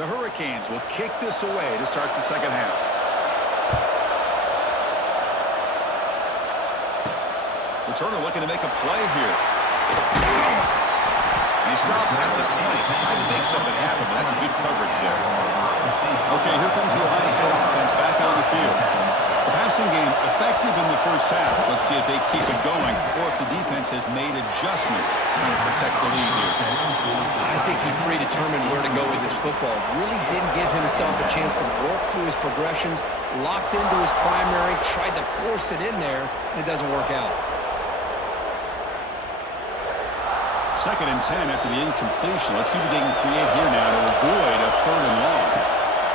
The Hurricanes will kick this away to start the second half. Returner looking to make a play here. And he stopped at the 20, trying to make something happen, but that's good coverage there. Okay, here comes the Ohio State offense back on the field. The passing game effective in the first half. Let's see if they keep it going or if the defense has made adjustments trying to protect the lead here. I think he predetermined where to go with his football. Really didn't give himself a chance to work through his progressions, locked into his primary, tried to force it in there, and it doesn't work out. 2nd and 10 after the incompletion. Let's see what they can create here now to avoid a 3rd and long.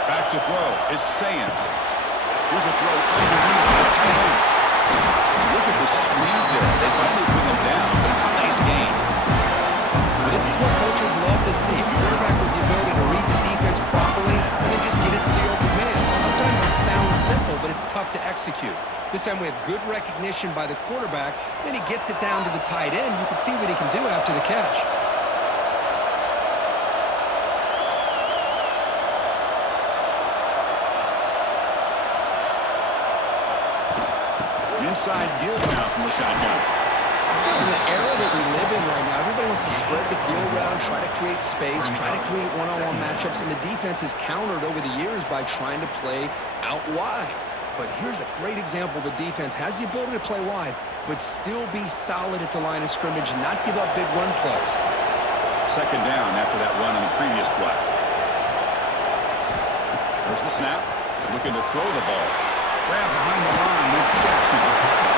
Back to throw. It's Sam. Here's a throw underneath the tight end. Look at the speed there. They finally bring him down, but it's a nice gain. This is what coaches love to see. A quarterback with the ability to read the defense properly and then just get it to the open man. Sometimes it sounds simple, but it's tough to execute. This time we have good recognition by the quarterback. Then he gets it down to the tight end. You can see what he can do after the catch. Inside deal now from the shotgun. In the era that we live in right now, everybody wants to spread the field around, try to create space, try to create one-on-one matchups, and the defense has countered over the years by trying to play out wide. But here's a great example. The defense has the ability to play wide, but still be solid at the line of scrimmage and not give up big run plays. 2nd down after that run on the previous play. There's the snap. Looking to throw the ball. Grab behind the line. It's Jackson.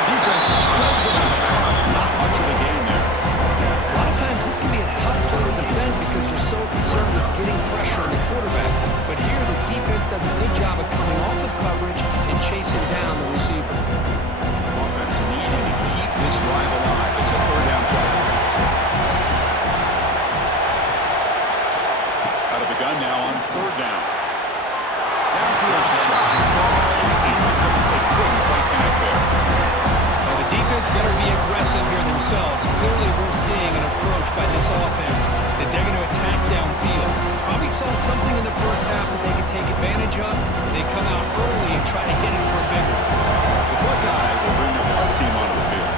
Defense shoves it out of bounds. Not much of a gain there. A lot of times this can be a tough play to defend because you're so concerned with getting pressure on the quarterback. But here the defense does a good job of coming off of coverage and chasing down the receiver. Offense needing to keep this drive alive. It's a 3rd down play. Out of the gun now on 3rd down. Downfield shot. It's incomplete. Couldn't quite connect there. Now the defense better be aggressive here themselves. Clearly we're seeing an approach by this offense that they're going to attack downfield. Probably saw something in the first half that they could take advantage of. They come out early and try to hit it for a big one. The Buckeyes will bring their punt team onto the field.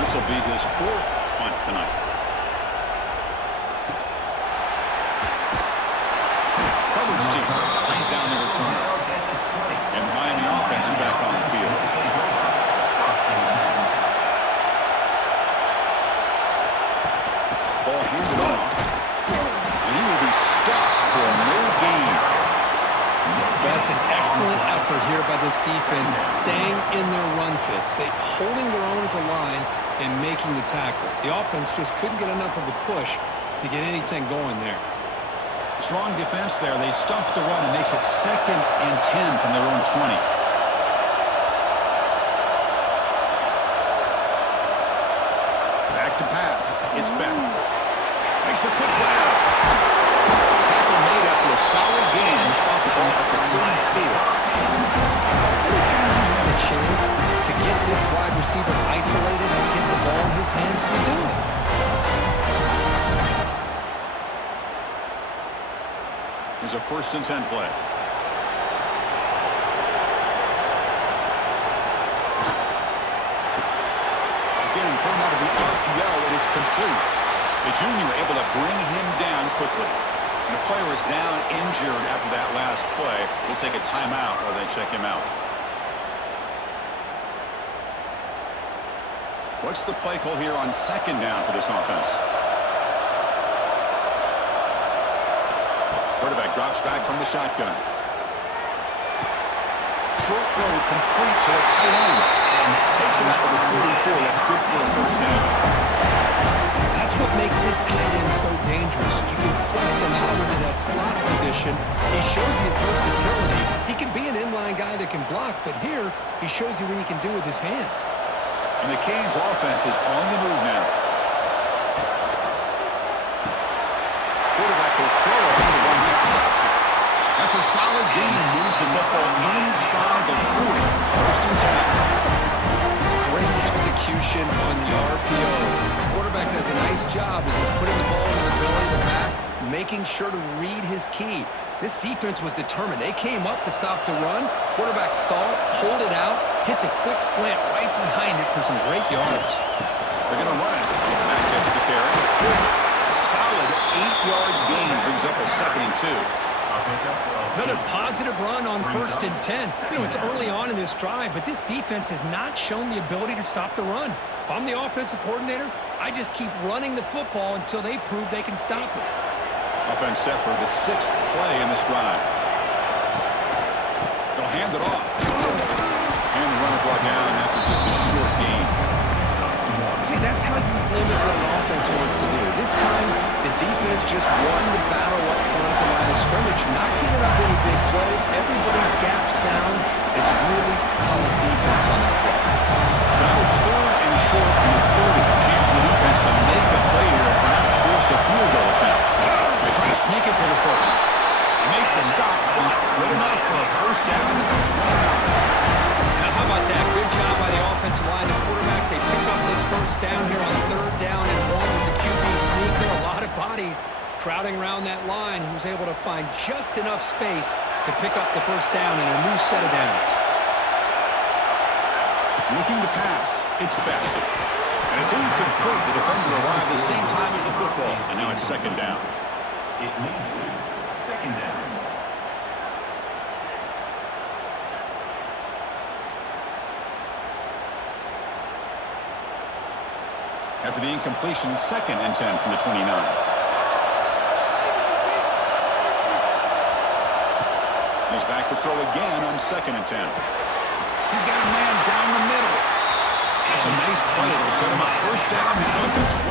This will be his 4th punt tonight. Coverage team brings down the returner. And the Miami offense is back on the field. Ball handed off. And he will be stuffed for no gain. That's an excellent effort here by this defense, staying in their run fits. They holding their own at the line and making the tackle. The offense just couldn't get enough of a push to get anything going there. Strong defense there. They stuff the run and makes it 2nd and 10 from their own 20. Back to pass. It's Beck. Makes a quick grab. Tackle made after a solid gain. You spot the ball at the 34. Anytime you have a chance to get this wide receiver isolated and get the ball in his hands, you do it. Here's a 1st and 10 play. Again, thrown out of the RPO, and it's complete. The junior able to bring him down quickly. And the player is down injured after that last play. We'll take a timeout or then check him out. What's the play call here on 2nd down for this offense? Quarterback drops back from the shotgun. Short throw complete to the tight end. Takes him out to the 44. That's good for a 1st down. That's what makes this tight end so dangerous. You can flex him out into that slot position. He shows you his versatility. He can be an inline guy that can block, but here he shows you what he can do with his hands. And the Canes offense is on the move now. Quarterback will throw it into one pass option. That's a solid gain. Moves the football inside the 40. 1st and 10. Great execution on the RPO. Quarterback does a nice job as he's putting the ball into the belly of the back, making sure to read his key. This defense was determined. They came up to stop the run. Quarterback saw it, pulled it out, hit the quick slant right behind it for some great yards. They're going to run it. Back gets the carry. A solid 8-yard gain brings up a 2nd and 2. Another positive run on 1st and 10. You know, it's early on in this drive, but this defense has not shown the ability to stop the run. If I'm the offensive coordinator, I just keep running the football until they prove they can stop it. Offense set for the 6th play in this drive. They'll hand it off. And the runner brought down after just a short gain. See, that's how you limit what an offense wants to do. This time, the defense just won the battle up front at the line of scrimmage, not giving up any big plays. Everybody's gap sound. It's really solid defense on that play. So now it's 3rd and short on the 30. Chance for the defense to make a play here and perhaps force a field goal attempt. They try to sneak it for the first. They make the stop, but good enough for a first down at the 29. Now, how about that? Good job by the offensive line and quarterback. They pick up this first down here on 3rd down and 1 with the QB sneak. There are a lot of bodies crowding around that line. He was able to find just enough space to pick up the first down in a new set of downs. Looking to pass. It's Beck. And it's incomplete. The defender arrived the same time as the football. And now it's 2nd down. It leads to 2nd down. After the incompletion, 2nd and 10 from the 29. He's back to throw again on 2nd and 10. He's got a man down the middle. That's a nice play. It'll set him up first down at the 12.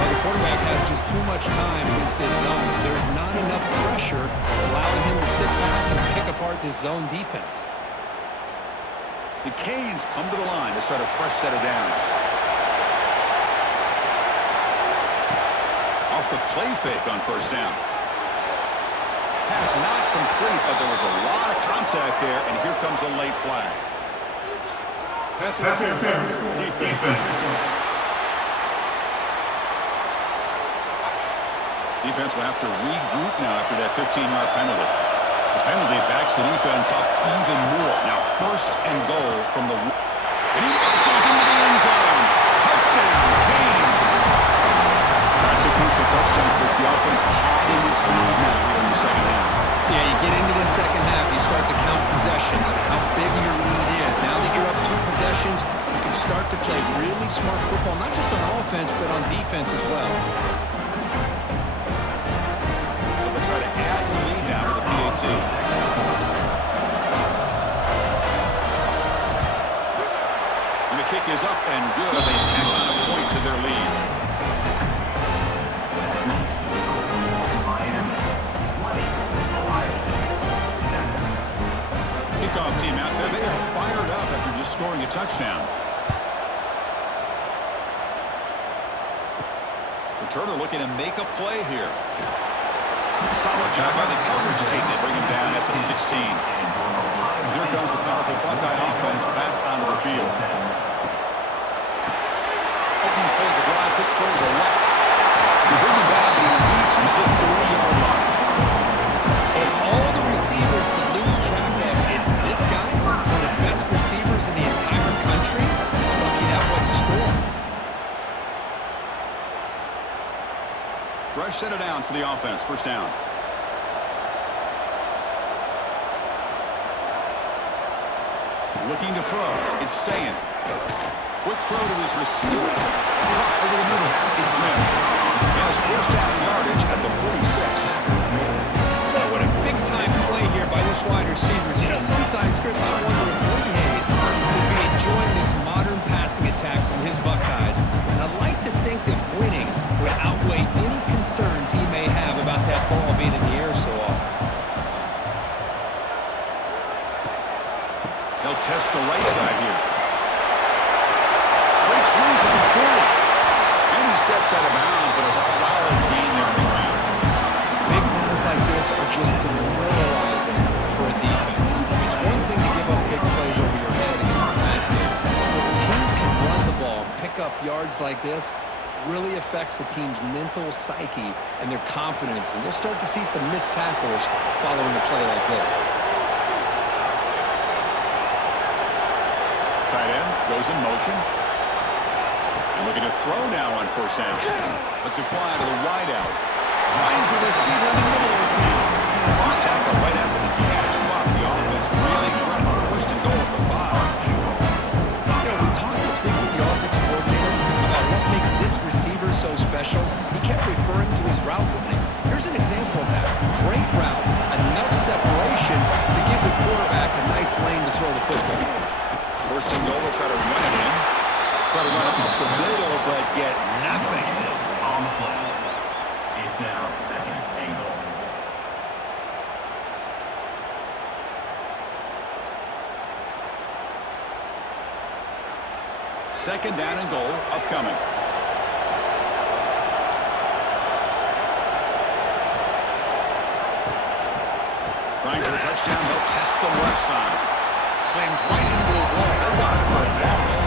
Well, the quarterback has just too much time against this zone. There's not enough pressure allowing him to sit back and pick apart this zone defense. The Canes come to the line to start a fresh set of downs. Off the play fake on first down. Pass not complete, but there was a lot of contact there, and here comes a late flag. Pass defense. Defense will have to regroup now after that 15-yard penalty. The penalty backs the defense up even more. Now 1st and goal from the... And he muscles into the end zone. Touchdown, Canes. That's a crucial touchdown for the offense padding its lead now here in the 2nd half. Yeah, you get into the 2nd half, you start to count possessions and how big your lead is. Now that you're up 2 possessions, you can start to play really smart football, not just on offense, but on defense as well. They'll try to add the lead now to the PAT. And the kick is up and good. They tack on a point to their lead. Kickoff team out there. They are fired up after just scoring a touchdown. Returner looking to make a play here. Solid job by the coverage team. They bring him down at the 16. Here comes the powerful Buckeye offense back onto the field. Opening play of the drive, quick throw to the left. You bring him down, but he reaches the 3-yard line. Of all the receivers to lose track of, it's this guy, one of the best receivers in the entire country. Lucky that wasn't scored. Fresh set of downs for the offense. First down. Looking to throw. It's Saying. Quick throw to his receiver. Caught over the middle. It's Smith. He has first down yardage at the 46. Oh, what a big-time play here by this wide receiver. You know, sometimes, Chris, I wonder if Lee Hayes would be enjoying this modern passing attack from his Buckeyes. And I'd like to think that winning would outweigh any concerns he may have about that ball being in the air so often. They'll test the right side here. Breaks loose at the 40. And he steps out of bounds, but a solid gain there on the ground. Big runs like this are just demoralizing for a defense. It's one thing to give up big plays over your head against the pass game, but when teams can run the ball, pick up yards like this, really affects the team's mental psyche and their confidence, and you'll start to see some missed tackles following a play like this. Tight end goes in motion. And looking to throw now on first down. Lets it fly to the wideout. Finds a receiver in the middle of the field. He's tackled right after the catch, but the offense really threatened first and goal at the 5. We talked this week with the offensive coordinator about what makes this receiver so special. He kept referring to his route running. Here's an example of that. Great route, enough separation to give the quarterback a nice lane to throw the football. First and goal, they'll try to run it in. Try to run it up the middle, but get nothing. On the play. It's now second and goal. Second down and goal, upcoming. Trying for a touchdown, they'll test the left side. Slams right into a wall. They're going for a loss.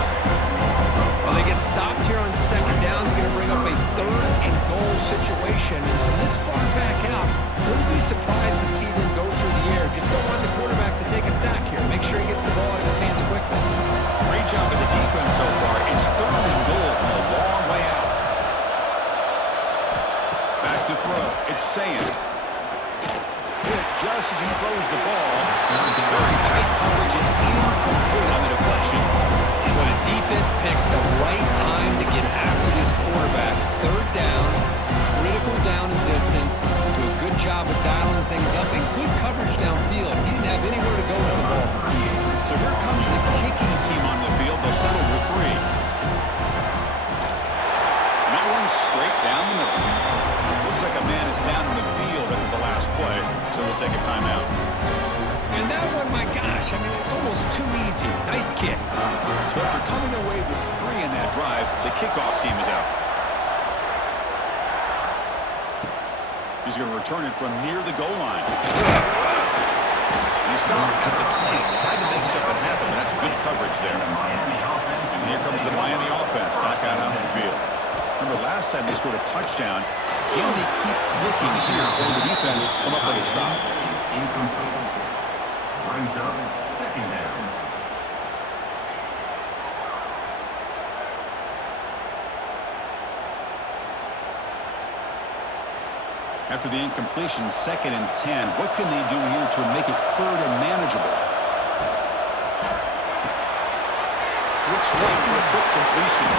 Well, they get stopped here on second down. It's going to bring up a third and goal situation. And from this far back out, wouldn't be surprised to see them go through the air. Just don't want the quarterback to take a sack here. Make sure he gets the ball out of his hands quickly. Great job of the defense so far. It's third and goal from a long way out. Back to throw. It's Saying. Hit just as he throws the ball. Very tight coverage. It's incomplete on the deflection. Well, the defense picks the right time to get after this quarterback. Third down, critical down and distance. Do a good job of dialing things up and good coverage downfield. He didn't have anywhere to go with the ball. So here comes the kicking team on the field. They'll settle for 3. And that one's straight down the middle. Looks like a man is down in the field after the last play, so we'll take a timeout. And that one, my gosh, I mean, it's almost too easy. Nice kick. So after coming away with 3 in that drive, the kickoff team is out. He's going to return it from near the goal line. And he stopped at the 20. Tried to make something happen, but that's good coverage there. And here comes the Miami offense back out on the field. Remember, last time they scored a touchdown. Can they keep clicking here, or the defense come up with a stop? Incomplete. Brings up second down. After the incompletion, 2nd and 10. What can they do here to make it third and manageable? Looks right for a quick completion.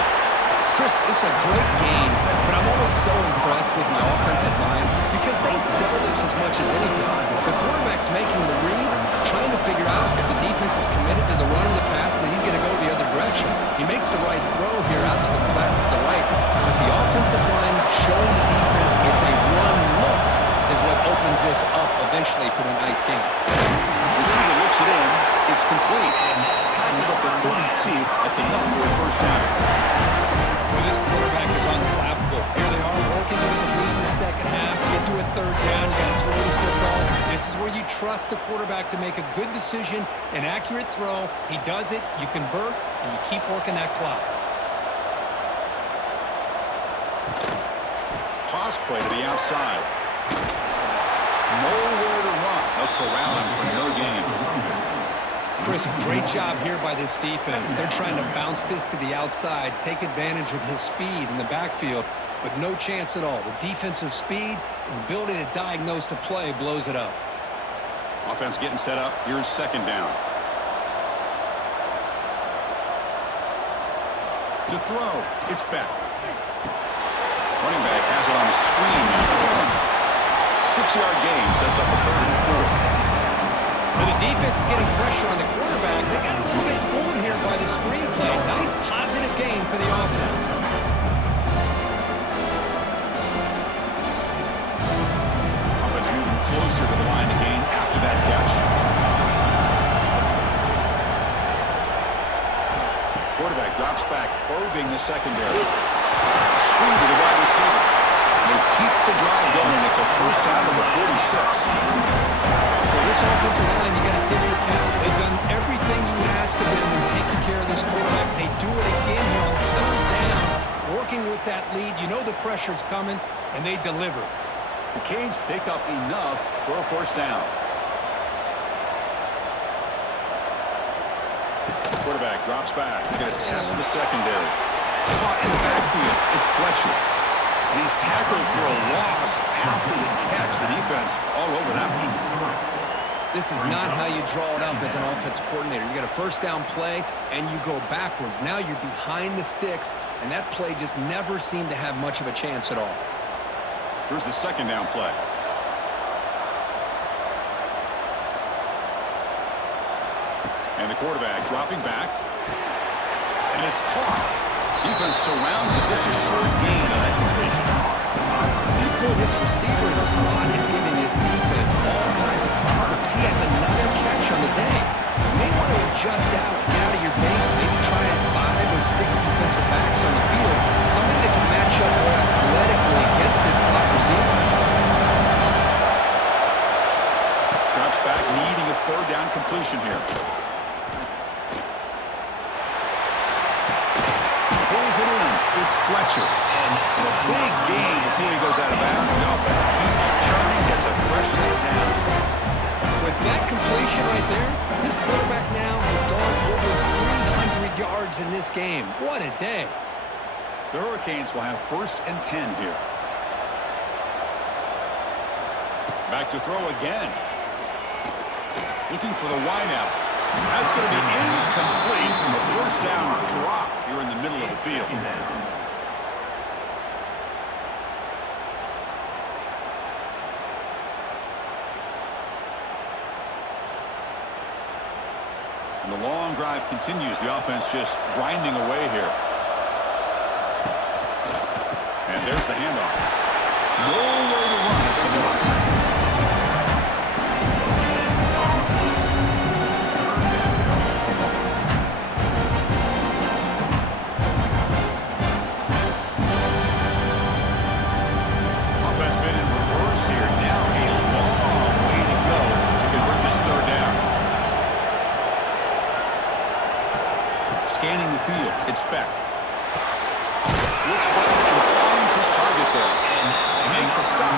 Chris, this is a great game, but I'm always so impressed with my offensive line because they sell this as much as anything. The quarterback's making the read, trying to figure out if the defense is committed to the run or the pass, and then he's going to go the other direction. He makes the right throw here out to the flat to the right, but the offensive line showing the defense it's a run look is what opens this up eventually for the nice game. Receiver looks it in. It's complete. Tackled at the 32. That's enough for a first down. Well, this quarterback is unflappable. Here they are working with the lead in the second half. Get to a third down, you got to throw the football. This is where you trust the quarterback to make a good decision, an accurate throw. He does it, you convert, and you keep working that clock. Toss play to the outside. Nowhere to run. No corralling for no gain. Chris, great job here by this defense. They're trying to bounce this to the outside, take advantage of his speed in the backfield, but no chance at all. The defensive speed and ability to diagnose the play blows it up. Offense getting set up. Here's second down. To throw. It's back. Running back has it on the screen now. 6-yard gain sets up a 3rd and 4. Now the defense is getting pressure on the quarterback. They got a little bit fooled here by the screenplay. Nice positive gain for the offense. Offense moving closer to the line of gain after that catch. Quarterback drops back, probing the secondary. Screen to the wide receiver. They keep the drive going. It's a first down to the 46. Well, this offensive line, you got to tip your cap. They've done everything you would ask of them in taking care of this quarterback. They do it again here on third down, working with with that lead. You know the pressure's coming, and they deliver. The Canes pick up enough for a first down. Quarterback drops back. He's going to test the secondary. Caught in the backfield. It's Fletcher. And he's tackled for a loss after the catch. The defense all over that one. This is not how you draw it up as an offensive coordinator. You got a first down play, and you go backwards. Now you're behind the sticks, and that play just never seemed to have much of a chance at all. Here's the second down play. And the quarterback dropping back. And it's caught. Defense surrounds it. Just a short gain on that completion. This receiver in the slot is giving his defense all kinds of problems. He has another catch on the day. You may want to adjust out, get out of your base, maybe try at 5 or 6 defensive backs on the field, somebody that can match up more athletically against this slot receiver. Drops back, needing a third down completion here. Pulls it in. It's Fletcher. And a big gain before he goes out of bounds. The offense keeps churning, gets a fresh set of downs. With that completion right there, this quarterback now has gone over 300 yards in this game. What a day. The Hurricanes will have 1st and 10 here. Back to throw again. Looking for the wideout. That's going to be incomplete. A first down drop here in the middle of the field. And the long drive continues. The offense just grinding away here. And there's the handoff. Nowhere to run at the middle. Offense been in reverse here. Now a long way to go to convert this third down. Scanning the field. It's Beck. Looks left and finds his target there. And make the stop.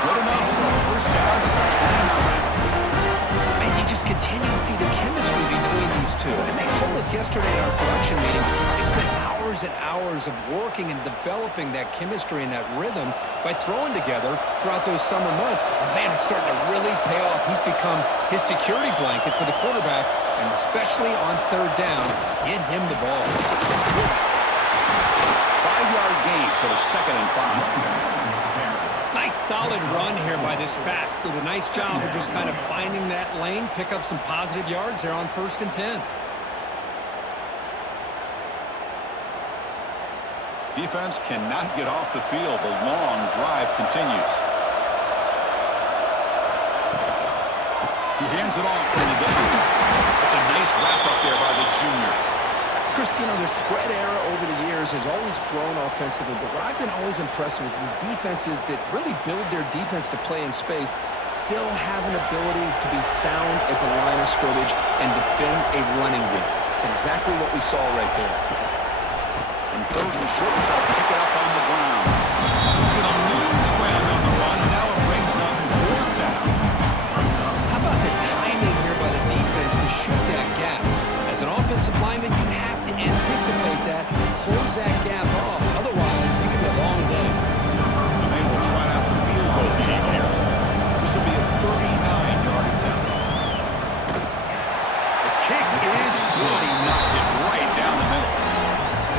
Good enough for a first down at the 29. And you just continue to see the chemistry between these two. And they told us yesterday in our production meeting, they spent hours and hours of working and developing that chemistry and that rhythm by throwing together throughout those summer months. And man, it's starting to really pay off. He's become his security blanket for the quarterback, and especially on third down, get him the ball. 5-yard gain, so it's 2nd and 5. Nice solid run here by this back. Did a nice job of just kind of finding that lane, pick up some positive yards there on 1st and 10. Defense cannot get off the field. The long drive continues. He hands it off from the W. It's a nice wrap-up there by the junior. Chris, you know, the spread era over the years has always grown offensively, but what I've been always impressed with defenses that really build their defense to play in space still have an ability to be sound at the line of scrimmage and defend a running game. It's exactly what we saw right there. And 3rd and short, try to pick it up on the ground. He's going to lose ground on the run, and now it brings up 4th down. How about the timing here by the defense to shoot that gap? As an offensive lineman, you have to anticipate that, close that gap off. Otherwise, it could be a long day. And they will try out the field goal team here. This will be a 39-yard attempt. The kick is good. He knocked it right down the middle.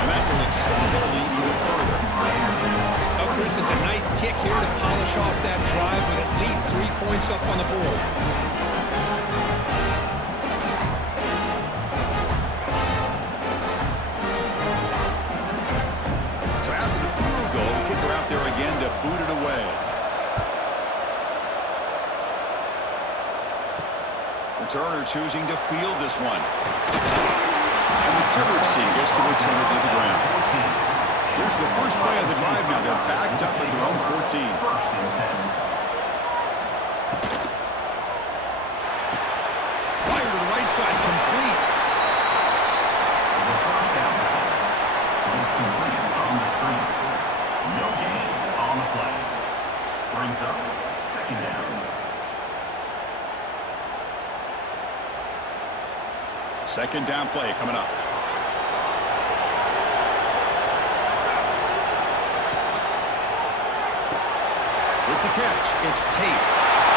And that will extend their lead even further. Oh, Chris, it's a nice kick here to polish off that drive with at least 3 points up on the board. So after the field goal, the kicker out there again to boot it away. Returner choosing to field this one. And the covered C gets the returner to the ground. Here's the first play of the drive now. They're backed up at their own 14. Fire to the right side, complete. Second down play coming up. With the catch, it's Tate.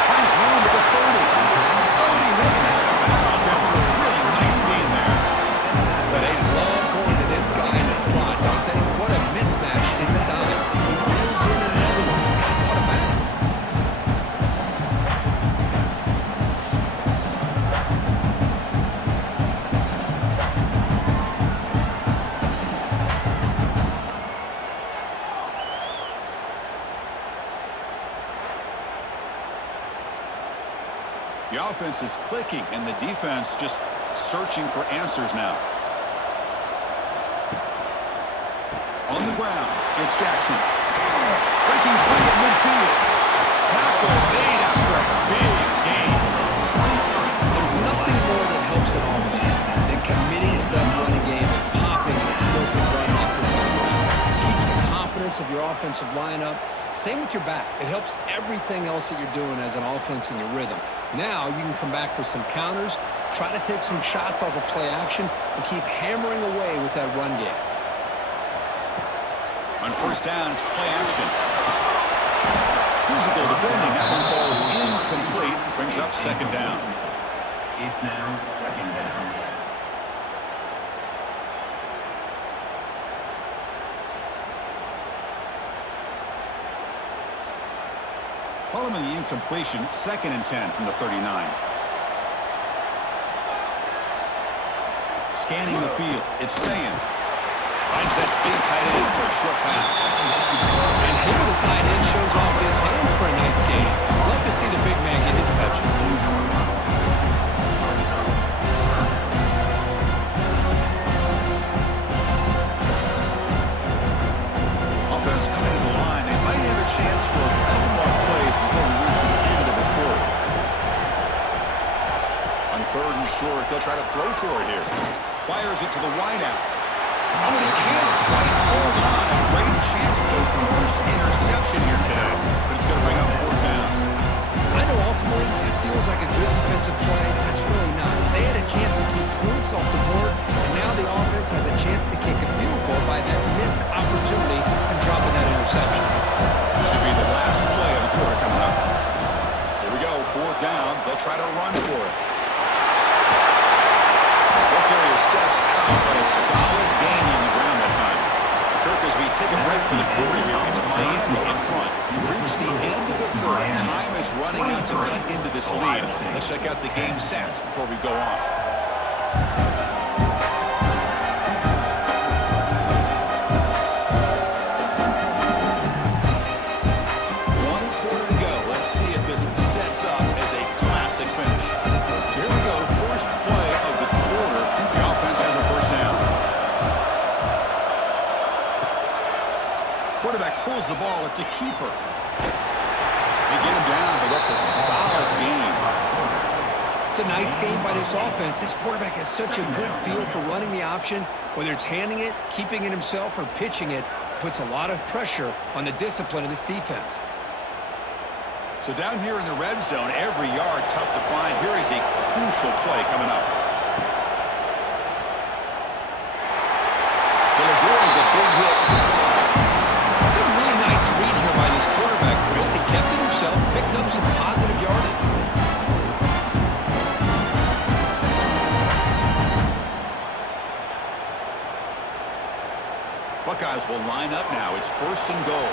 Finds room at the 30. Oh, he hits it out of bounds after a really nice game there. But they love going to this guy in the slot, don't they? What a mismatch inside. He reels in another one. This guy's automatic. The offense is clicking, and the defense just searching for answers now. On the ground, it's Jackson. Breaking free at midfield. Tackle made after a big gain. There's nothing more that helps an offense than committing to that running game and popping an explosive run like this on the ground. It keeps the confidence of your offensive lineup. Same with your back. It helps everything else that you're doing as an offense in your rhythm. Now you can come back with some counters, try to take some shots off of play action, and keep hammering away with that run game. On first down, it's play action. Physical defending. That one falls incomplete. Brings up second down. It's now second down. Following the incompletion, 2nd and 10 from the 39. Scanning the field, it's Sand. Finds that big tight end for a short pass. And here the tight end shows off his hands for a nice game. Love to see the big man get his touches. Offense coming to the line. They might have a chance for a couple more plays before we reach the end of the quarter. On 3rd and short, they'll try to throw for it here. Fires it to the wideout. Oh, they can't quite hold on. A great chance for their first interception here today. But it's going to bring up 4th down. I know ultimately it feels like a good defensive play. That's really not. They had a chance to keep points off the board, and now the offense has a chance to kick a field goal by that missed opportunity and dropping that interception. This should be the last play of the quarter coming up. Here we go, 4th down. They'll try to run for it. Buckeyes steps out, but a solid gain on the ground that time. Kirk, as we take a break for the quarter here, it's Miami in front. We reach the end of the 3rd. Time is running out to cut into this lead. Let's check out the game stats before we go on. One quarter to go. Let's see if this sets up as a classic finish. So here we go, first play of the quarter. The offense has a first down. Quarterback pulls the ball. It's a keeper. They get him down, but that's a solid game. It's a nice game by this offense. This quarterback has such a good feel for running the option. Whether it's handing it, keeping it himself, or pitching it, puts a lot of pressure on the discipline of this defense. So down here in the red zone, every yard tough to find. Here is a crucial play coming up. They'll avoid the big hit at the side. That's a really nice read here by this quarterback, Chris. He kept it himself, picked up some positive yardage. Buckeyes will line up now. It's 1st and goal.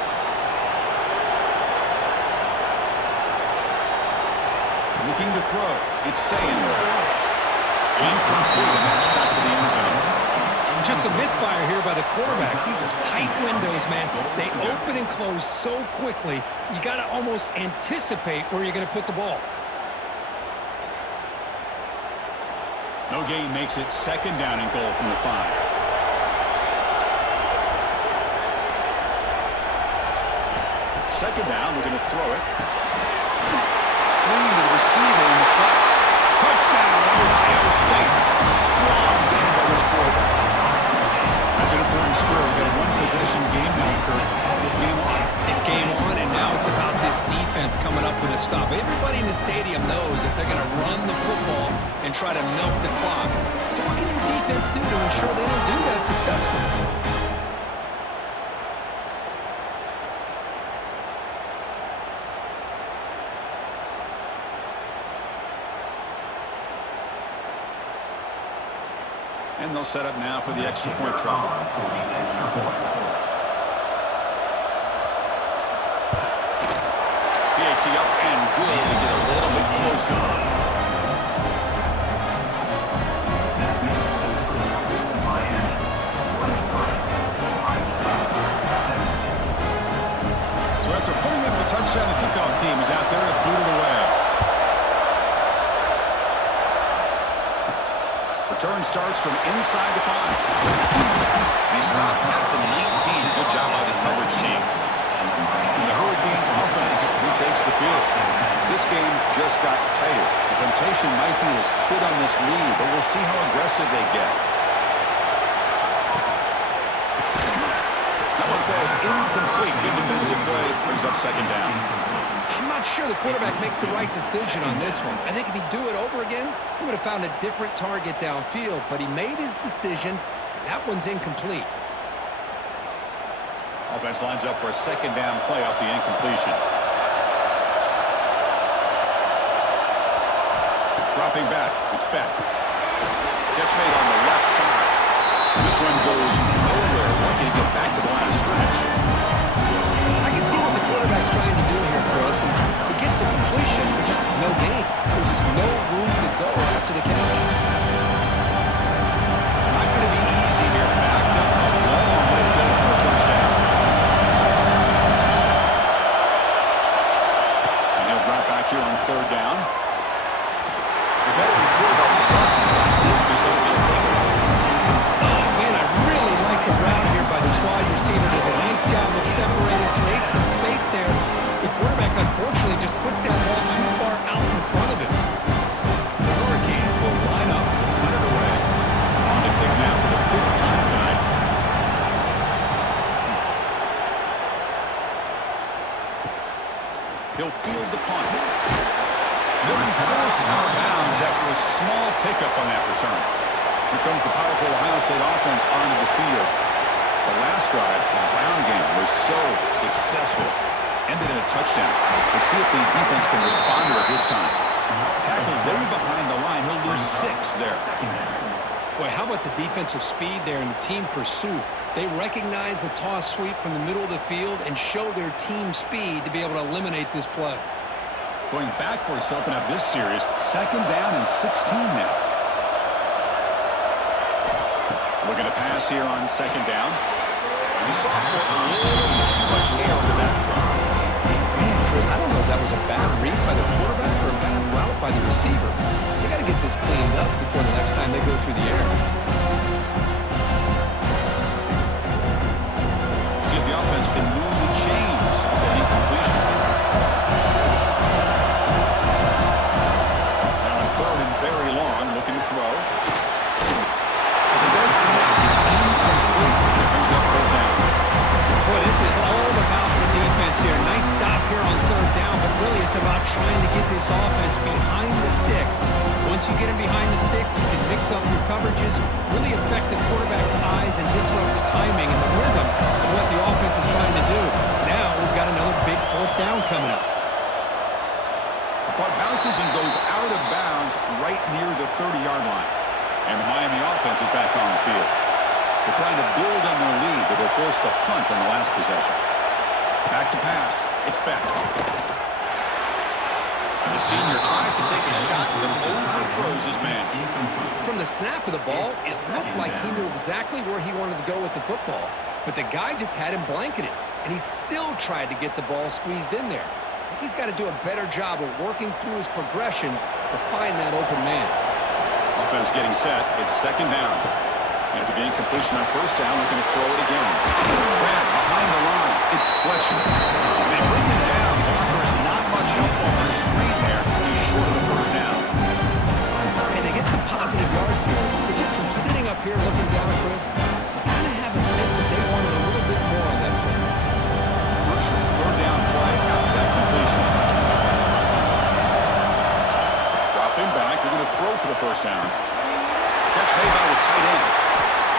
Looking to throw. It's Sand. Incomplete, and that shot to the end zone. Just a misfire here by the quarterback. These are tight windows, man. They open and close so quickly, you got to almost anticipate where you're going to put the ball. No gain makes it 2nd down and goal from the 5. Second down, we're going to throw it. Screen to the receiver in the front. Touchdown, Ohio State. Strong game by this quarterback. That's an important score. We've got a one-possession game now, Kirk. The It's game on. It's game on, and now it's about this defense coming up with a stop. Everybody in the stadium knows that they're going to run the football and try to milk the clock. So what can your defense do to ensure they don't do that successfully? And they'll set up now for the extra point try. PAT up and good to get a little bit closer. So after putting up a touchdown, the kickoff team is out there to boot it away. Return starts from inside the 5. He stopped at the 19. Good job by the coverage team. And the Hurricanes offense retakes the field. This game just got tighter. The temptation might be to sit on this lead, but we'll see how aggressive they get. That one falls incomplete. Good defensive play brings up second down. I'm not sure the quarterback makes the right decision on this one. I think if he'd do it over again, he would have found a different target downfield, but he made his decision, and that one's incomplete. Offense lines up for a second down play off the incompletion. Dropping back. It's back. Catch made on the left side. This one goes nowhere. Lucky to get back to the line of scrimmage. I can see what the quarterback's trying to do here, Chris, and he gets the completion, but just no gain. There's just no room to go after the catch. Not going to be easy here. Backed up a long way to go for a first down. And he'll drop back here on third down. The veteran quarterback didn't result in a takeaway. Oh, man, I really like the route here by this wide receiver. Does a nice job of separating, creates some space there. The quarterback, unfortunately, just puts that ball too far out in front of him. The Hurricanes will line up to put it away. On to kick now for the 5th time tonight. He'll field the punt. They'll be forced out of bounds after a small pickup on that return. Here comes the powerful Ohio State offense onto the field. The last drive, the ground game, was so successful. Ended in a touchdown. We'll see if the defense can respond to it this time. Tackled way behind the line. He'll lose 6 there. Boy, how about the defensive speed there and the team pursuit? They recognize the toss sweep from the middle of the field and show their team speed to be able to eliminate this play. Going backwards to open up this series. Second down and 16 now. Looking to pass here on second down. And the sophomore a little bit too much air into that throw. Man, Chris, I don't know if that was a bad read by the quarterback or a bad route by the receiver. They got to get this cleaned up before the next time they go through the air. See if the offense can move the chains off that incompletion. Now on third and very long, looking to throw. They don't connect. It's incomplete. It brings up third down. Boy, this is all about the defense here. Nice stop here on third down, but really it's about trying to get this offense behind the sticks. Once you get him behind the sticks, you can mix up your coverages, really affect the quarterback's eyes and disrupt the timing and the rhythm of what the offense is trying to do. Now we've got another big fourth down coming up. The punt bounces and goes out of bounds right near the 30-yard line. And the Miami offense is back on the field. They're trying to build on their lead. They were forced to punt on the last possession. Back to pass. It's back. And the senior tries to take a shot, but overthrows his man. From the snap of the ball, it looked like he knew exactly where he wanted to go with the football. But the guy just had him blanketed, and he still tried to get the ball squeezed in there. I think he's got to do a better job of working through his progressions to find that open man. Offense getting set. It's second down. After the incompletion on first down, looking to throw it again. Back behind the line. It's Fletcher. And they bring it down. Blockers not much help on the screen there. He's short of the first down. And they get some positive yards here. But just from sitting up here looking down, Chris, I kind of have a sense that they wanted a little bit more on that play. throw for the first down. Catch made by the tight end.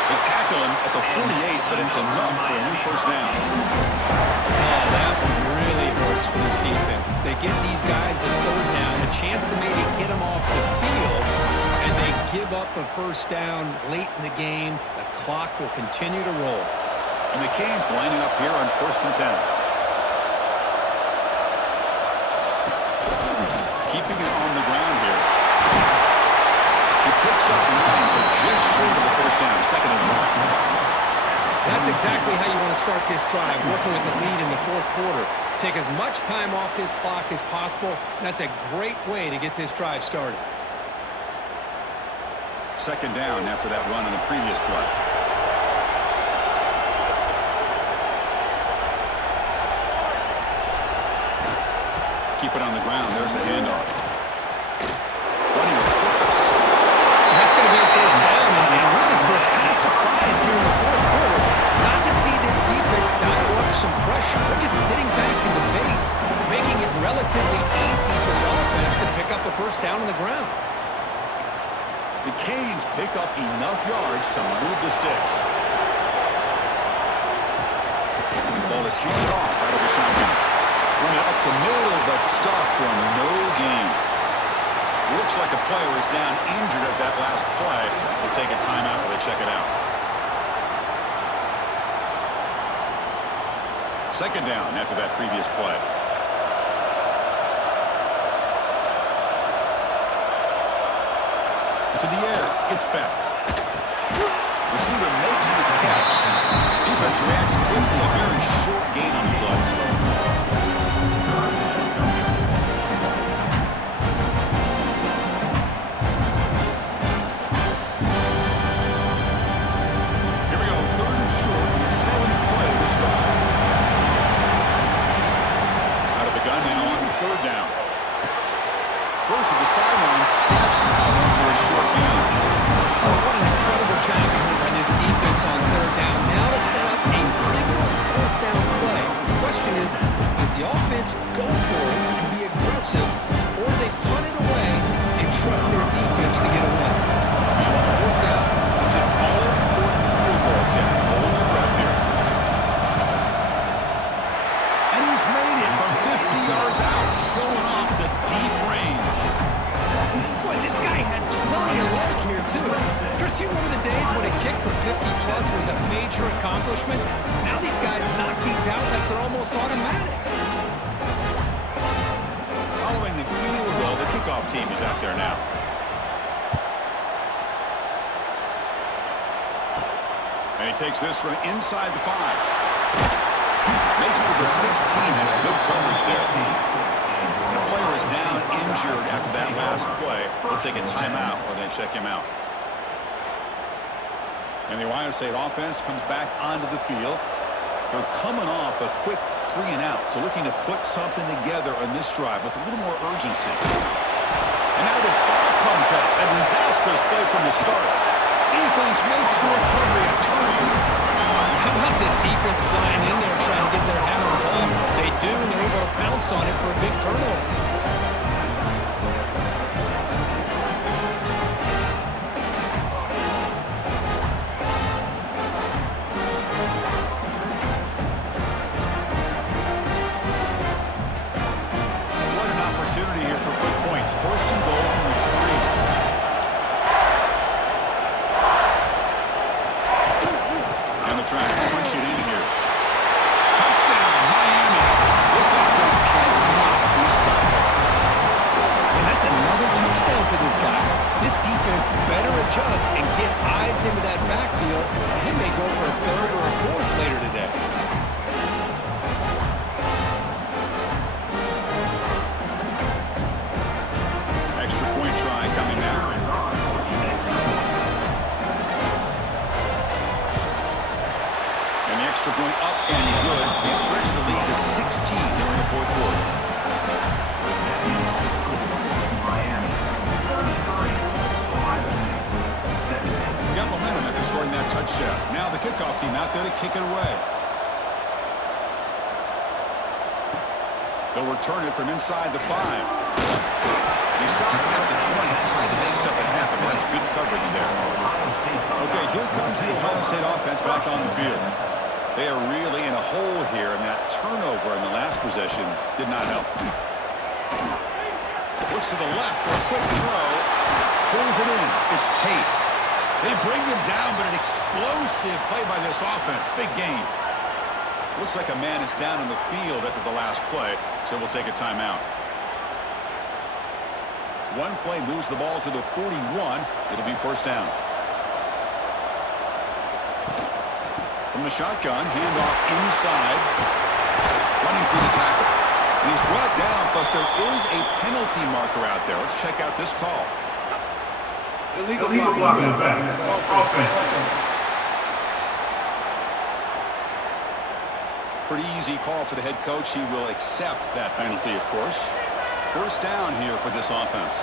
They tackle him at the 48, but it's enough for a new first down. Oh, that one really hurts for this defense. They get these guys to third down, a chance to maybe get them off the field, and they give up a first down late in the game. The clock will continue to roll. And the Canes lining up here on 1st and 10. Keeping it on the ground here. He picks up 9, so just short of the first down, 2nd and 1. That's exactly how you want to start this drive, working with the lead in the 4th quarter. Take as much time off this clock as possible. That's a great way to get this drive started. 2nd down after that run on the previous play. Keep it on the ground. There's the handoff. Running with Chris. That's going to be a first down, and really, Chris, kind of surprised here in the 4th quarter not to see this defense dial up some pressure. They're just sitting back in the base, making it relatively easy for the offense to pick up a first down on the ground. The Canes pick up enough yards to move the sticks. The ball is handed off out of the shotgun. Run it up the middle, but stuffed for no gain. Looks like a player is down injured at that last play. We'll take a timeout while they check it out. 2nd down after that previous play. To the air, it's back. Receiver makes the catch. Defense reacts quickly, a very short gain on the play. Sideline steps out after a short gain. Oh, what an incredible job by this defense on 3rd down. Now to set up a pivotal 4th down play. The question is, does the offense go for it and be aggressive, or do they punt it away and trust their defense to get a win? So on 4th down, it's an all-important field goal attempt. Hold your breath here. And he's made it from 50 yards out, showing off the deep range. Boy, this guy had plenty of leg here, too. Chris, you remember the days when a kick from 50-plus was a major accomplishment? Now these guys knock these out like they're almost automatic. Following the field goal, the kickoff team is out there now. And he takes this from inside the 5. Makes it to the 16. That's good coverage there. And the player is down injured after that last play. We'll take a timeout or then check him out. And the Ohio State offense comes back onto the field. They're coming off a quick 3 and out, so looking to put something together on this drive with a little more urgency. And now the ball comes up. A disastrous play from the start. Defense makes the recovery at turnover. How about this defense flying in there trying to get their hand on the ball? They do, and they're able to pounce on it for a big turnover. First and goal from the 3. And the track punch it in here. Touchdown, Miami. This offense cannot be stopped. And that's another touchdown for this guy. This defense better adjust and get eyes into that backfield. He may go for a 3rd or a 4th later today. Extra point up and good. They stretch the lead to 16 here in the 4th quarter. Got momentum after scoring that touchdown. Now the kickoff team out there to kick it away. They'll return it from inside the 5. He stopped at the 20, trying to make something hole here, and that turnover in the last possession did not help. Looks to the left for a quick throw. Pulls it in. It's Tate. They bring him down, but an explosive play by this offense. Big gain. Looks like a man is down in the field after the last play, so we'll take a timeout. One play moves the ball to the 41. It'll be first down. From the shotgun, handoff inside. Running through the tackle. And he's brought down, but there is a penalty marker out there. Let's check out this call. Illegal blocking back. Offense. Pretty easy call for the head coach. He will accept that penalty, of course. First down here for this offense.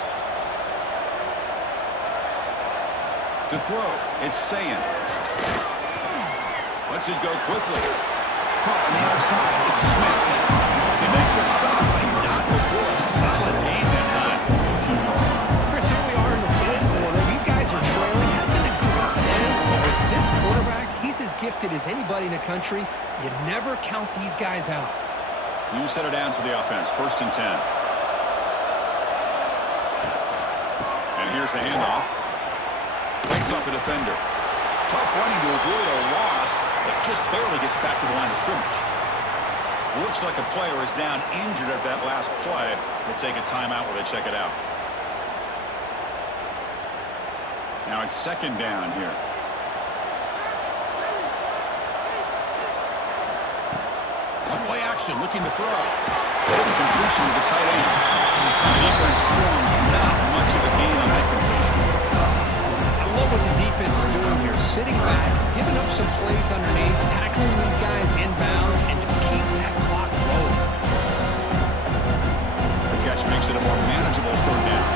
To throw, it's Saying. Lets it go quickly. Caught on the outside, it's Smith. They make the stop, but not before a solid gain that time. Chris, here we are in the fourth quarter. These guys are trailing. Have been a great day. But with this quarterback, he's as gifted as anybody in the country. You never count these guys out. You set it down to the offense. First and 10. And here's the handoff. Breaks off a defender. Tough running to avoid a loss, but just barely gets back to the line of scrimmage. Looks like a player is down injured at that last play. We'll take a timeout while they check it out. Now it's second down here. On play action, looking to throw. Completion to the tight end. The defense swarms, not much of a gain on that completion. I love what the defense is doing here. Sitting back, giving up some plays underneath, tackling these guys inbounds, and just keep that clock rolling. The catch makes it a more manageable third down.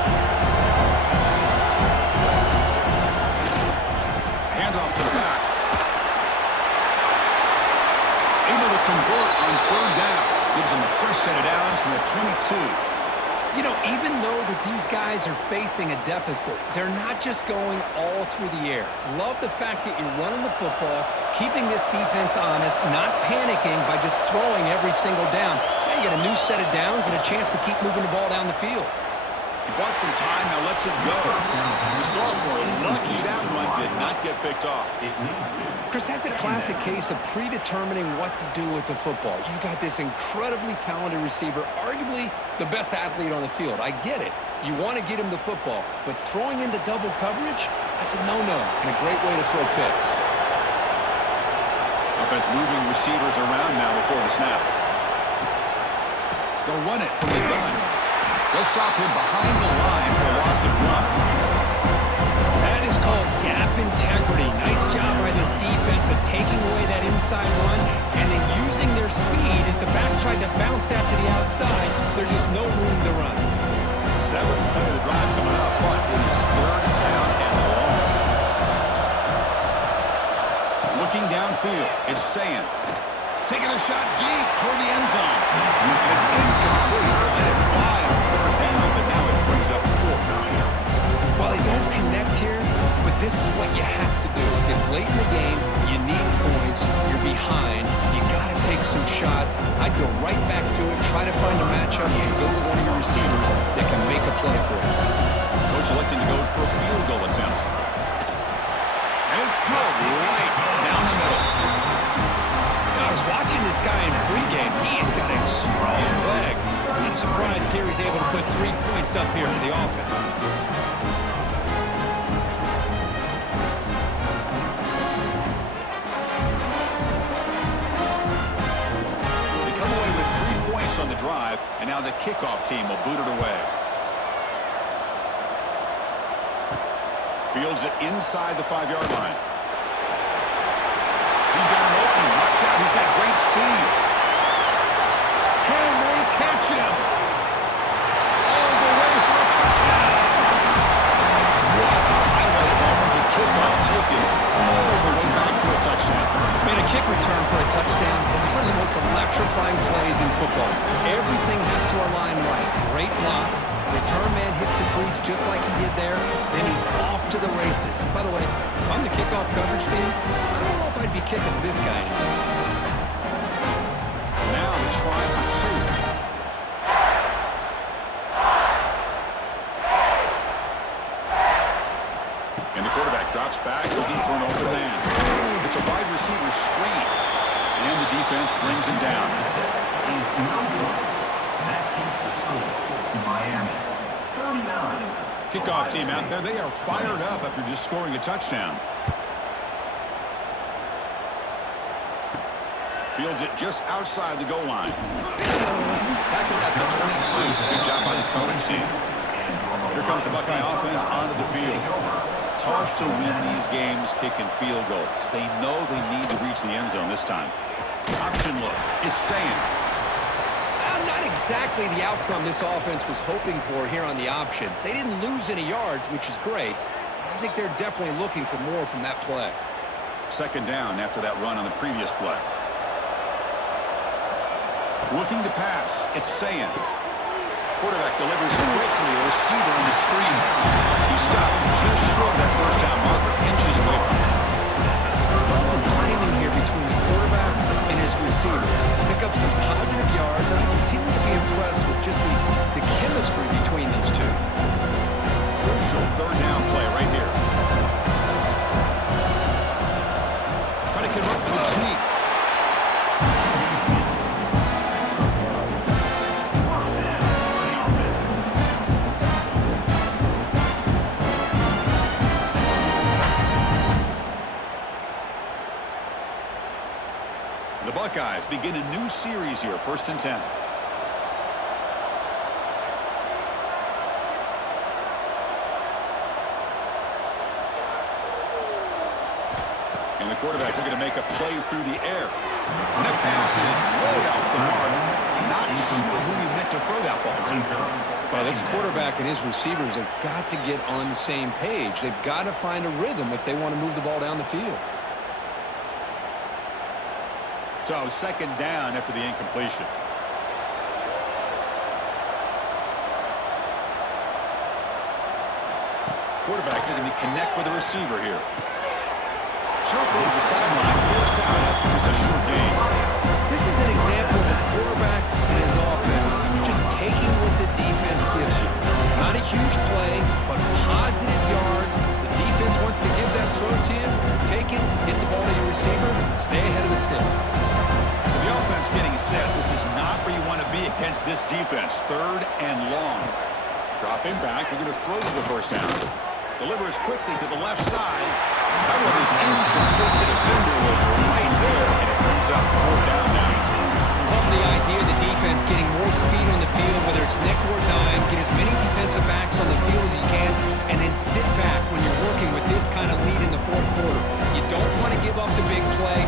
Handoff to the back. Able to convert on third down. Gives them a fresh set of downs from the 22. You know, even though that these guys are facing a deficit, they're not just going all through the air. Love the fact that you're running the football, keeping this defense honest, not panicking by just throwing every single down. Now you get a new set of downs and a chance to keep moving the ball down the field. He bought some time, now lets it go. The sophomore, lucky that one did not get picked off. Chris, that's a classic case of predetermining what to do with the football. You've got this incredibly talented receiver, arguably the best athlete on the field. I get it. You want to get him the football, but throwing into double coverage, that's a no-no and a great way to throw picks. Offense moving receivers around now before the snap. They'll run it from the gun. They'll stop him behind the line for a loss of one. That is called gap integrity. Nice job by this defense of taking away that inside run and then using their speed as the back tried to bounce out to the outside. There's just no room to run. Seventh play of the drive coming up, but it is third down and long. Looking downfield, it's Saying. Taking a shot deep toward the end zone. And it's incomplete. They let it fly on third down, but now it brings up fourth. Well, they don't connect here, but this is what you have to do. It's late in the game. You need points. You're behind. You got to take some shots. I'd go right back to it, try to find a matchup, and go to one of your receivers that can make a play for you. Coach electing to go for a field goal attempt. And it's good. Right down the middle. I was watching this guy in pregame. He has got a strong leg. I'm surprised here he's able to put 3 points up here for the offense. They come away with 3 points on the drive, and now the kickoff team will boot it away. Fields it inside the 5-yard line. He's got an opening. Watch out. He's got great speed. Can they catch him? All the way for a touchdown. What a highlight moment. The kickoff taken all the way back for a touchdown. Man, a kick return for a touchdown is one of the most electrifying plays in football. Everything has to align right. Great blocks. Return man hits the crease just like he did there. Then he's off to the races. By the way, if I'm the kickoff coverage team, I don't know if I'd be kicking this guy anymore. try for two. And the quarterback drops back, looking for an open man. It's a wide receiver screen. And the defense brings him down. That keeps the score to Miami. 39. Kickoff team out there. They are fired up after just scoring a touchdown. Fields it just outside the goal line. Tackled at the 22. Good job by the coverage team. Here comes the Buckeye offense onto the field. Tough to win these games kicking field goals. They know they need to reach the end zone this time. Option look. It's saying. Not exactly the outcome this offense was hoping for here on the option. They didn't lose any yards, which is great. I think they're definitely looking for more from that play. Second down after that run on the previous play. Looking to pass. It's saying. Quarterback delivers quickly. A receiver on the screen. He stopped just short of that first down marker, inches away from it. Love the timing here between the quarterback and his receiver. Pick up some positive yards, and I continue to be impressed with just the chemistry between these two. Crucial third down play right here. Trying to convert with a sneak. The Buckeyes begin a new series here, 1st and 10. And the quarterback looking to make a play through the air. And that pass is way off the mark. Not sure who he meant to throw that ball to. Well, this quarterback and his receivers have got to get on the same page. They've got to find a rhythm if they want to move the ball down the field. So second down after the incompletion. Quarterback looking to connect with the receiver here. Short throw to the sideline, forced out after just a short gain. This is an example of a quarterback and his offense just taking what the defense gives you. Not a huge play, but positive yards. The defense wants to give that throw to you. Take it, get the ball to your receiver, stay ahead of the sticks. So the offense getting set. This is not where you want to be against this defense. Third and long. Dropping back, looking to throw for the first down. Delivers quickly to the left side. That one is incomplete. The defender was right there, and it brings up fourth down now. Love the idea of the defense getting more speed on the field, whether it's nickel or dime. Get as many defensive backs on the field as you can, and then sit back when you're working with this kind of lead in the fourth quarter. You don't want to give up the big play.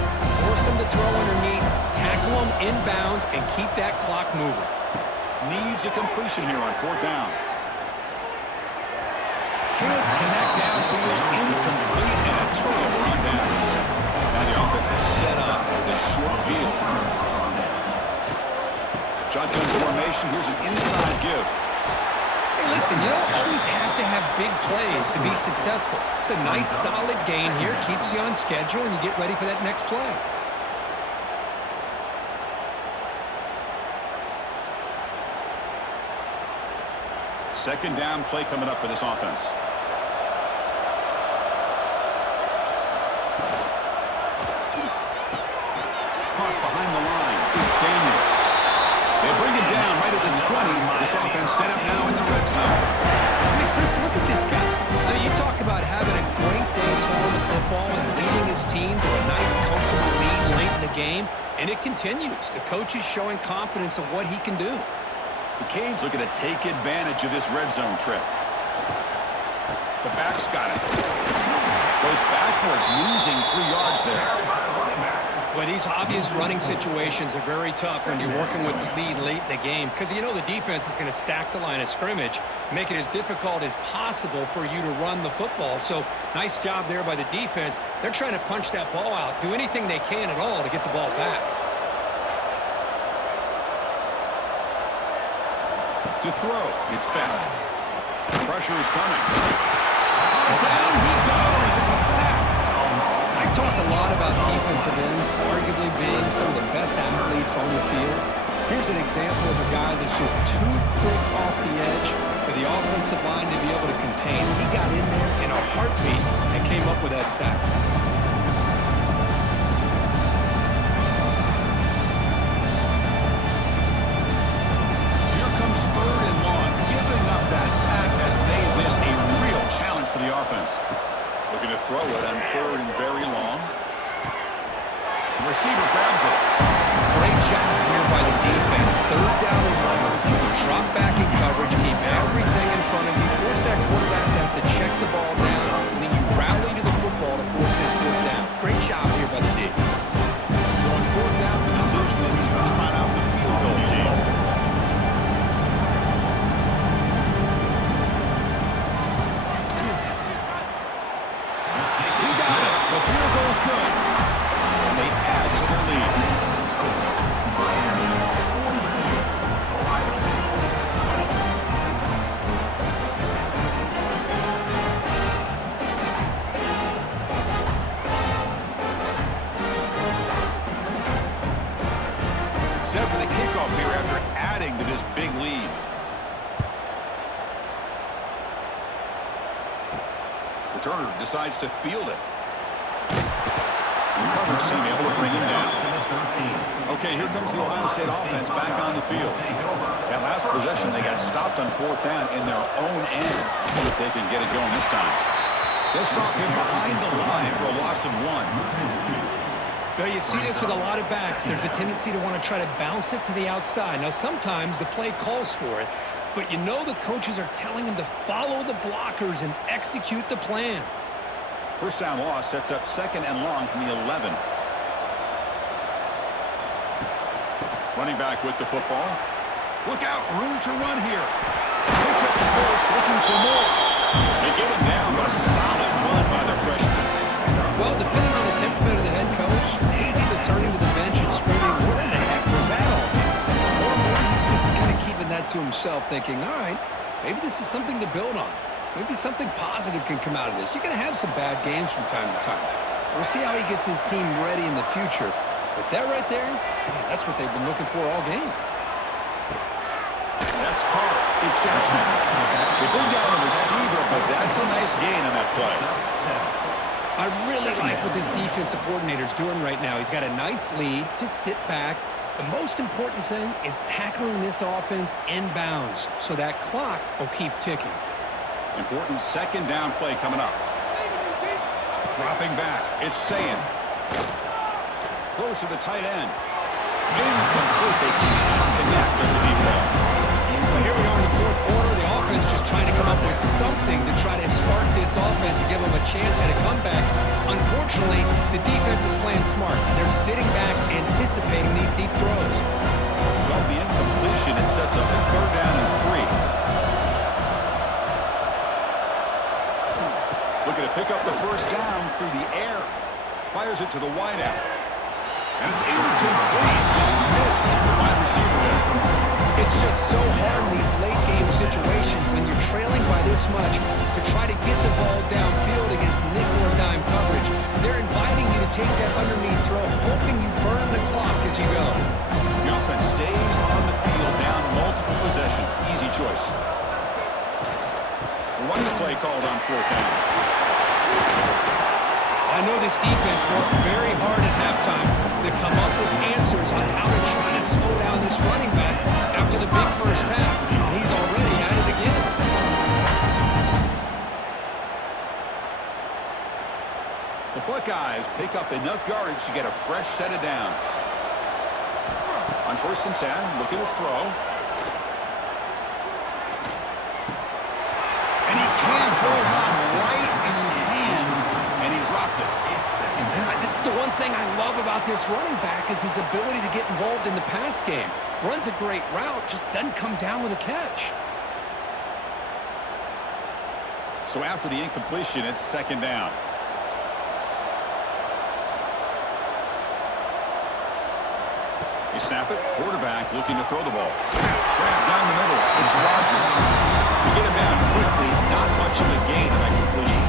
Force them to throw underneath, tackle them inbounds, and keep that clock moving. Needs a completion here on fourth down. Can't connect downfield, incomplete, and a turnover on downs. Now the offense is set up with a short field. Shotgun formation, here's an inside give. Hey, listen, you don't always have to have big plays to be successful. It's a nice, solid gain here. Keeps you on schedule, and you get ready for that next play. Second down play coming up for this offense. Caught behind the line. It's Daniels. They bring him down right at the 20. This offense set up now in the red zone. I mean, Chris, look at this guy. I mean, you talk about having a great day throwing the football and leading his team to a nice, comfortable lead late in the game, and it continues. The coach is showing confidence of what he can do. The Canes looking to take advantage of this red zone trip. The back's got it. Goes backwards, losing 3 yards there. Boy, these obvious running situations are very tough when you're working with the lead late in the game because you know the defense is going to stack the line of scrimmage, make it as difficult as possible for you to run the football. So nice job there by the defense. They're trying to punch that ball out, do anything they can at all to get the ball back. To throw, it's back. Pressure is coming. Down he goes. It's a sack. I talk a lot about defensive ends arguably being some of the best athletes on the field. Here's an example of a guy that's just too quick off the edge for the offensive line to be able to contain. He got in there in a heartbeat and came up with that sack. So here comes 3rd and long. Giving up that sack has made this a real challenge for the offense. Looking to throw it on 3rd and very long. The receiver grabs it. Great job here by the defense. 3rd down and 1. Drop back in coverage. Keep everything in front of you. Force that quarterback to have to check the ball down. And then you rally to the football to force this 4th down. Great job here by the D. So on 4th down, the decision is to trot out the field goal team. He got it. The field goal's good. And they add to their lead. Set for the kickoff here after adding to this big lead. Returner decides to field it. The coverage team able to bring him down. Okay, here comes the Ohio State offense back on the field. That last possession, they got stopped on 4th down in their own end. See if they can get it going this time. They'll stop him behind the line for a loss of 1. Now, you see this with a lot of backs. There's a tendency to want to try to bounce it to the outside. Now, sometimes the play calls for it, but you know the coaches are telling them to follow the blockers and execute the plan. 1st down loss sets up 2nd and long from the 11. Running back with the football. Look out, room to run here. Picks up the first, looking for more. They get him down, but a solid run by the freshman. Well, depending on the temperament of the head coach, he's either turning to the bench and screaming, what in the heck was that all? Or maybe he's just kind of keeping that to himself, thinking, all right, maybe this is something to build on. Maybe something positive can come out of this. You're going to have some bad games from time to time. We'll see how he gets his team ready in the future. But that right there, man, that's what they've been looking for all game. That's caught. It's Jackson. They bring down the receiver, but that's a nice gain on that play. I really like what this defensive coordinator's doing right now. He's got a nice lead. Just sit back. The most important thing is tackling this offense inbounds so that clock will keep ticking. Important 2nd down play coming up. Dropping back. It's Sayin. Close to the tight end. Incomplete. They cannot connect on the deep ball. Well, here we are in the 4th quarter. The offense just trying to come up with something to try to spark this offense and give them a chance at a comeback. Unfortunately, the defense is playing smart. They're sitting back, anticipating these deep throws. So off the incompletion, it sets up a 3rd down and 3. Looking to pick up the 1st down through the air. Fires it to the wideout. And it's incomplete. Just missed the wide receiver there. It's just so hard in these late-game situations when you're trailing by this much to try to get the ball downfield against nickel or dime coverage. They're inviting you to take that underneath throw, hoping you burn the clock as you go. The offense stays on the field down multiple possessions. Easy choice. The running play called on 4th down. I know this defense worked very hard at halftime to come up with answers on how to try to slow down this running back after the big 1st half, and he's already at it again. The Buckeyes pick up enough yardage to get a fresh set of downs. On 1st and 10, looking to throw. And he can't hold on right in his hands, and he dropped it. And this is the one thing I love about this running back is his ability to get involved in the pass game. Runs a great route, just doesn't come down with a catch. So after the incompletion, it's 2nd down. You snap it, quarterback looking to throw the ball. Grab down the middle, it's Rodgers. To get him down quickly, not much of a gain on that completion.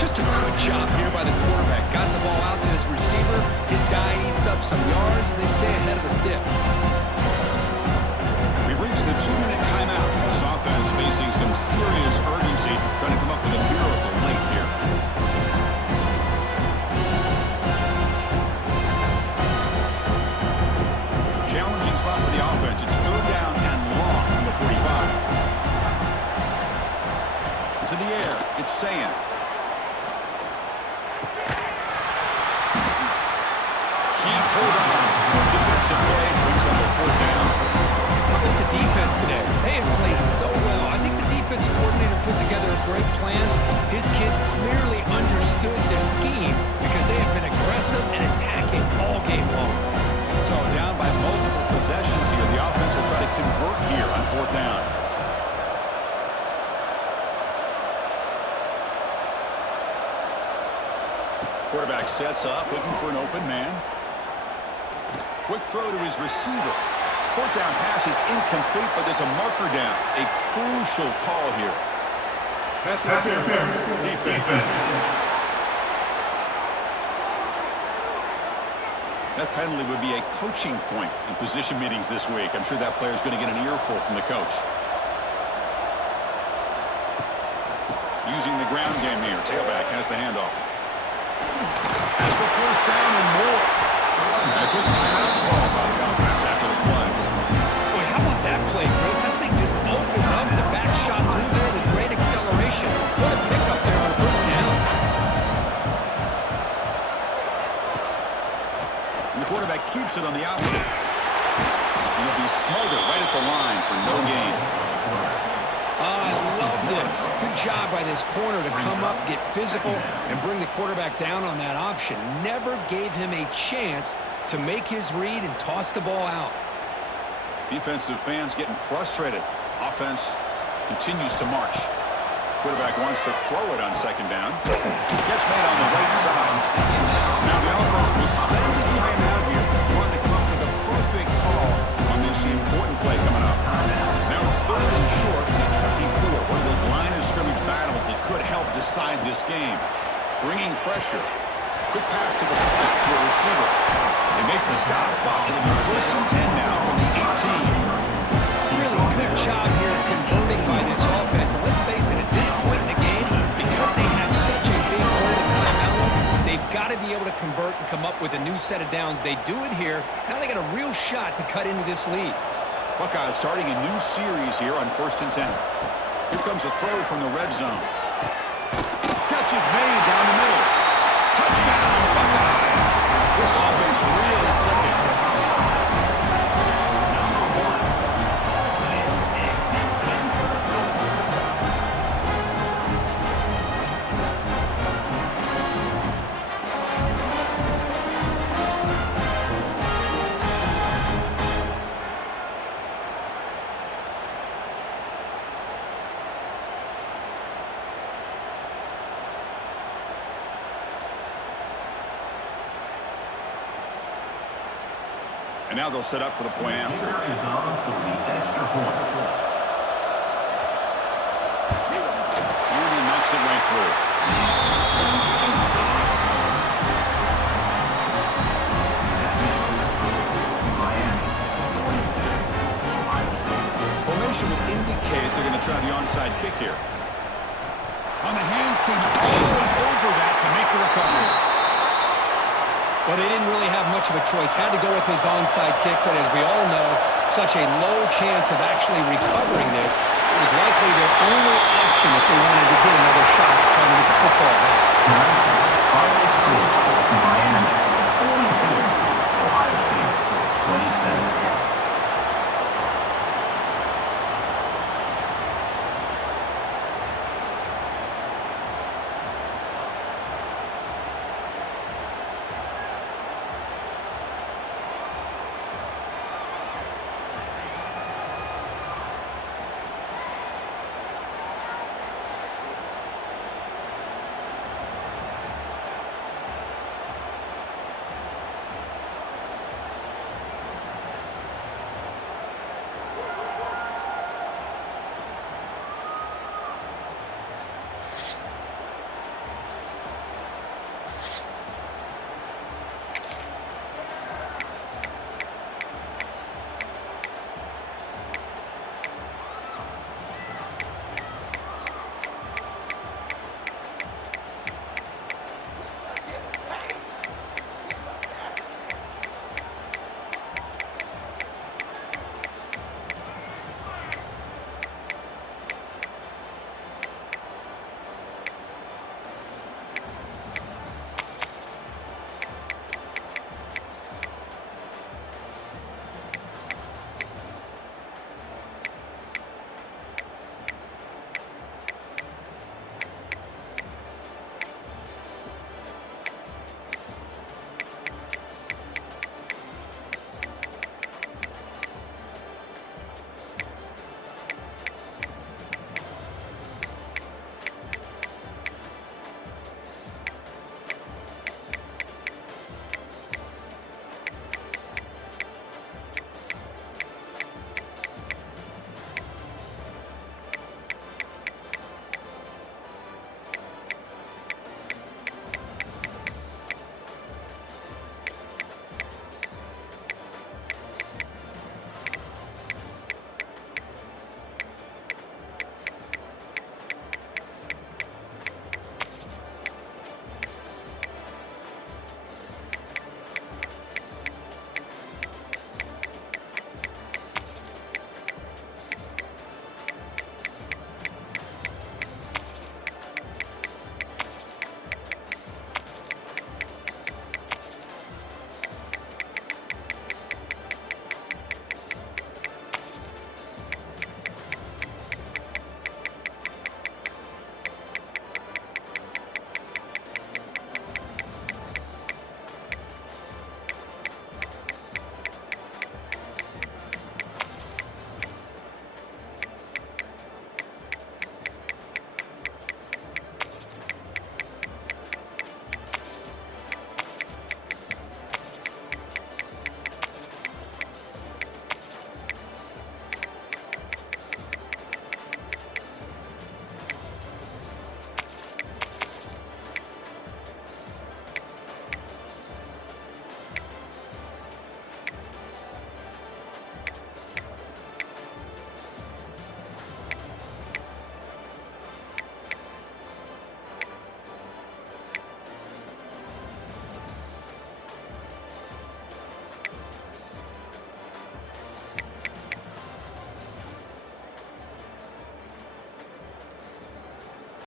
Just a good job here by the quarterback. Got the ball out to his receiver. His guy eats up some some yards. They stay ahead of the sticks. We've reached the 2-minute timeout. This offense facing some serious urgency, trying to come up with a miracle late here. Challenging spot for the offense. It's 3rd down and long from the 45. To the air, it's Sand. Can't hold on. Defensive play brings up a 4th down. How about the defense today? They have played so well. I think the defensive coordinator put together a great plan. His kids clearly understood their scheme because they have been aggressive and attacking all game long. So down by multiple possessions here. The offense will try to convert here on 4th down. Quarterback sets up, looking for an open man. Quick throw to his receiver. 4th down pass is incomplete, but there's a marker down. A crucial call here. Pass interference. Defense. That penalty would be a coaching point in position meetings this week. I'm sure that player is going to get an earful from the coach. Using the ground game here. Tailback has the handoff. Has the 1st down and more. And a good timeout call by the offense after the play. Boy, how about that play, Chris? That thing just opened up. The back shot through there with great acceleration. What a pickup there on 1st down. And the quarterback keeps it on the option. And he'll be smothered right at the line for no gain. I love this. Good job by this corner to come up, get physical, and bring the quarterback down on that option. Never gave him a chance to make his read and toss the ball out. Defensive fans getting frustrated. Offense continues to march. Quarterback wants to throw it on 2nd down. Catch made on the right side. Now the offense will spend the timeout here. Wanting to come up with a perfect call on this important play coming up. Now it's 3rd and short from the 24. One of those line of scrimmage battles that could help decide this game. Bringing pressure. Quick pass to the flat to a receiver. They make the stop. It'll be 1st and 10 now from the 18. Really good job here of converting by this offense. And let's face it, at this point in the game, because they have such a big hole to climb out of, they've got to be able to convert and come up with a new set of downs. They do it here. Now they got a real shot to cut into this lead. Buckeyes starting a new series here on 1st and 10. Here comes a throw from the red zone. Catch is made down the middle. Touchdown, Buckeyes. This offense really clicking. And now they'll set up for the point after. Is on for the extra point. And he knocks it right through. Formation would indicate they're going to try the onside kick here. On the hands team, all over that to make the recovery. Well, they didn't really have much of a choice. Had to go with his onside kick, but as we all know, such a low chance of actually recovering this. It was likely their only option if they wanted to get another shot at trying to get the football back.